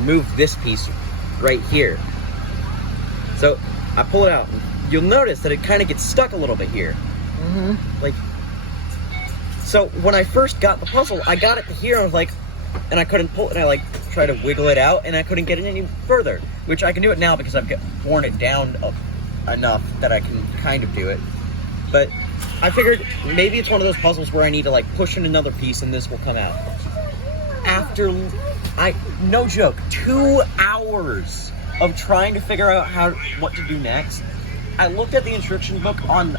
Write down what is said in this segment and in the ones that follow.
remove this piece right here. So I pull it out. You'll notice that it kind of gets stuck a little bit here. Like, so when I first got the puzzle, I got it to here, and I was like, and I couldn't pull it, and I like tried to wiggle it out, and I couldn't get it any further, which I can do it now because I've worn it down enough that I can kind of do it. But I figured maybe it's one of those puzzles where I need to like push in another piece and this will come out. After, no joke, 2 hours of trying to figure out what to do next, I looked at the instruction book on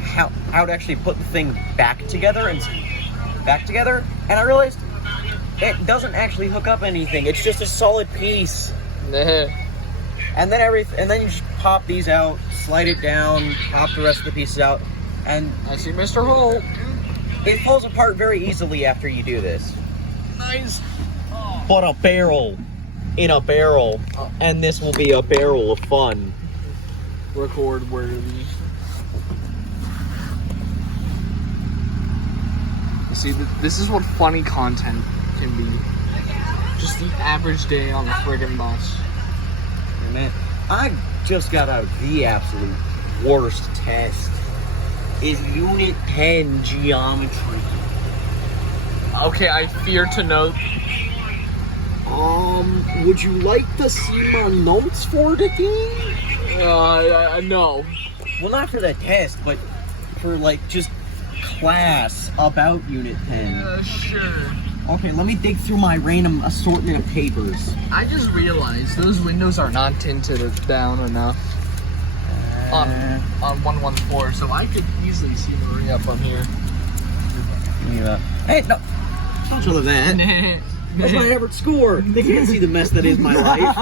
how to actually put the thing back together, and I realized it doesn't actually hook up anything. It's just a solid piece. And then you just pop these out, slide it down, pop the rest of the pieces out, and I see Mr. Holt. It falls apart very easily after you do this. Nice. Oh. But a barrel in a barrel, and this will be a barrel of fun. Record worthy. You see, this is what funny content can be. Just the average day on the friggin' bus. Hey man, I just got out of the absolute worst test. Is Unit 10 geometry. Okay, I fear to note. Would you like to see my notes for the game? No. Well, not for the test, but for like just class about Unit 10. Sure. Okay, let me dig through my random assortment of papers. I just realized those windows are not tinted down enough on 114, so I could easily see Maria from here. Hey, no, don't show them that. That's my average score. They can't see the mess that is my life.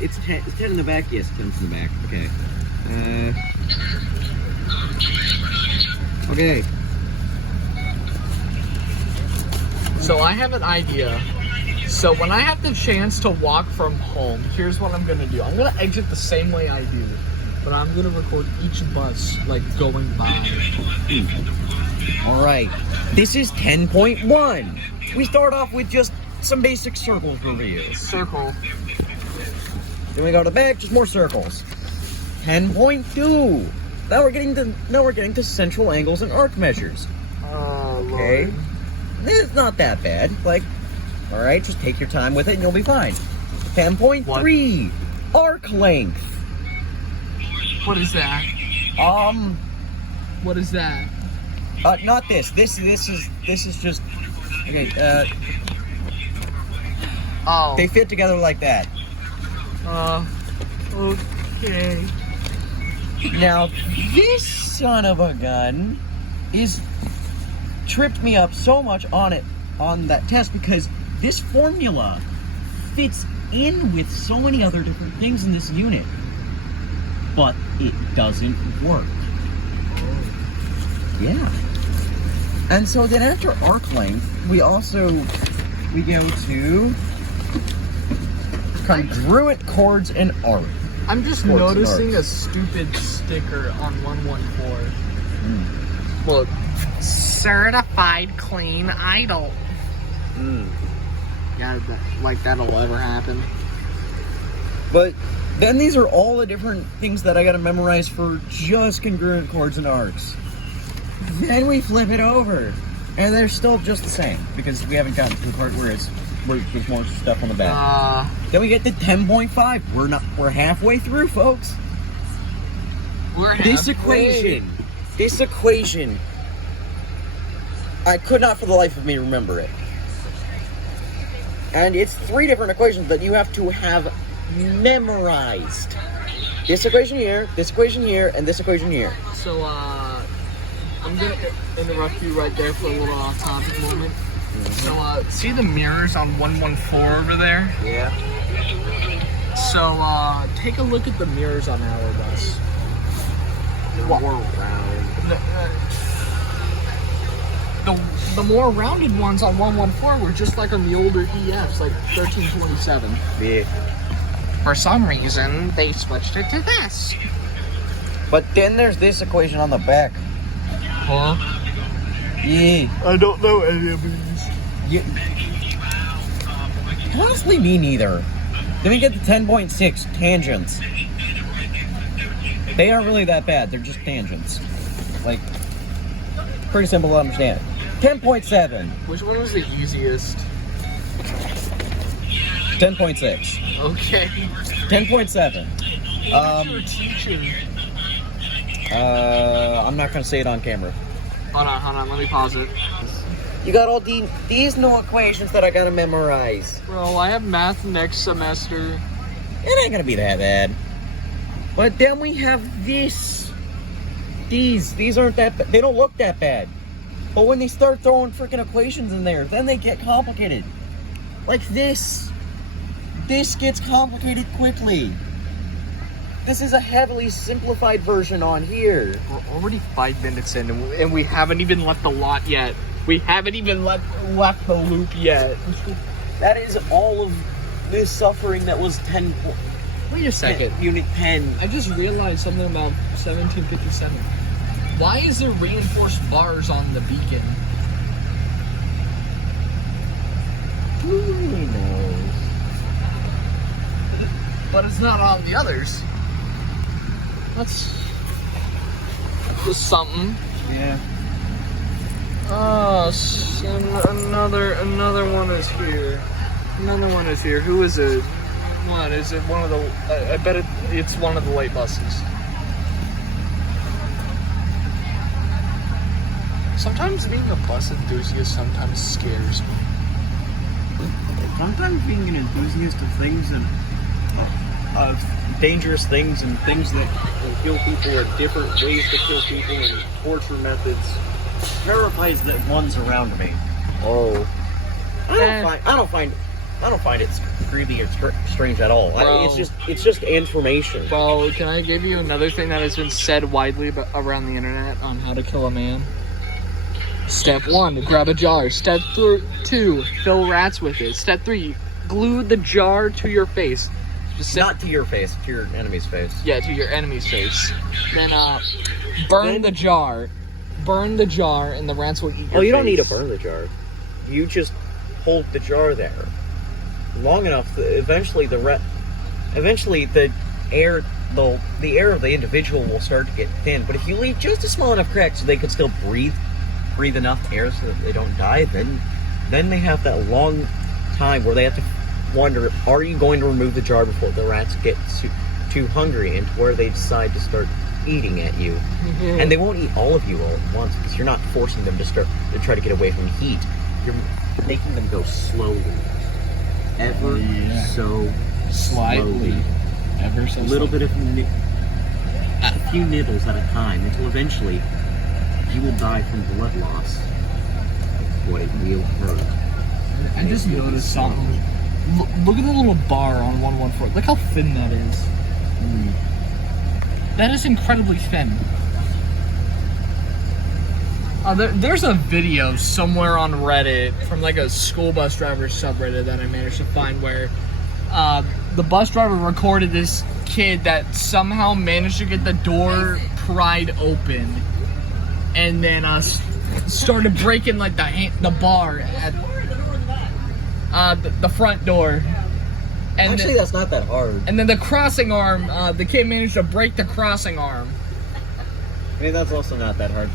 It's 10 in the back. Yes, 10's in the back. Okay. Okay. So I have an idea. So when I have the chance to walk from home, here's what I'm gonna do. I'm gonna exit the same way I do, but I'm gonna record each bus like going by. All right. This is 10.1. We start off with just some basic circles review. Circle. Then we go to the back, just more circles. 10.2. Now we're getting to central angles and arc measures. Oh, Okay. Lord. It's not that bad. Like, all right, just take your time with it and you'll be fine. 10.3. Arc length. What is that? What is that? Not this. This is just okay. Oh. They fit together like that. Okay. Now, this son of a gun tripped me up so much on that test because this formula fits in with so many other different things in this unit, but it doesn't work. Yeah. And so then after arc length, we go to congruent chords and arc. I'm just noticing a stupid sticker on 114. Look. Certified clean idle. Yeah, that'll ever happen. But then these are all the different things that I gotta memorize for just congruent chords and arcs. Then we flip it over, and they're still just the same because we haven't gotten to the part where there's more stuff on the back. Then we get to 10.5. We're halfway through, folks. This equation. I could not for the life of me remember it. And it's 3 different equations that you have to have memorized. This equation here, and this equation here. So, I'm gonna interrupt you right there for a little off-topic moment. So, see the mirrors on 114 over there? Yeah. So, take a look at the mirrors on our bus. The more round. The more rounded ones on 114 were just like on the older EFs, like 1327. Yeah. For some reason, they switched it to this. But then there's this equation on the back. Huh? Yeah. I don't know any of these. Yeah. Honestly, me neither. Let me get the 10.6 tangents. They aren't really that bad. They're just tangents. Like, pretty simple to understand. 10.7. Which one was the easiest? 10.6. Okay. 10.7. Your teacher. I'm not gonna say it on camera. Hold on, let me pause it. You got all these new equations that I gotta memorize. Bro, I have math next semester. It ain't gonna be that bad. But then we have this. These aren't that bad. They don't look that bad. But when they start throwing freaking equations in there, then they get complicated. Like this. This gets complicated quickly. This is a heavily simplified version on here. We're already 5 minutes in, and we haven't even left the lot yet. We haven't even left the loop yet. That is all of this suffering that was 10. Wait a second. Unit 10. I just realized something about 1757. Why is there reinforced bars on the beacon? Who knows? But it's not on the others. That's just something. Yeah. Oh, another one is here. Another one is here. Who is it? What is it? One of the? I bet it's one of the late buses. Sometimes being a bus enthusiast sometimes scares me. Sometimes being an enthusiast of things and dangerous things and things that can kill people or different ways to kill people and torture methods terrifies the ones around me. Oh, I don't find it creepy or strange at all. It's just information. Bro, can I give you another thing that has been said widely around the internet on how to kill a man? Step 1, grab a jar. Step 2, fill rats with it. Step 3, glue the jar to your face. Not to your face, to your enemy's face. Yeah, to your enemy's face. Then burn the jar. Burn the jar, and the rats will eat your face. Oh, you don't need to burn the jar. You just hold the jar there long enough. Eventually, the air of the individual will start to get thin. But if you leave just a small enough crack so they can still breathe enough air so that they don't die, then they have that long time where they have to wonder, are you going to remove the jar before the rats get too hungry and to where they decide to start eating at you. Mm-hmm. And they won't eat all of you all at once because you're not forcing them to try to get away from heat. You're making them go slowly. Ever so slowly. Ever so a little bit of a few nibbles at a time until eventually you will die from blood loss. What it will hurt. I just noticed something. Look at the little bar on 114. Look how thin that is. That is incredibly thin. There's a video somewhere on Reddit from like a school bus driver subreddit that I managed to find where the bus driver recorded this kid that somehow managed to get the door pried open and then started breaking like the bar at the front door. And actually, that's not that hard. And then the crossing arm, the kid managed to break the crossing arm. I mean, that's also not that hard.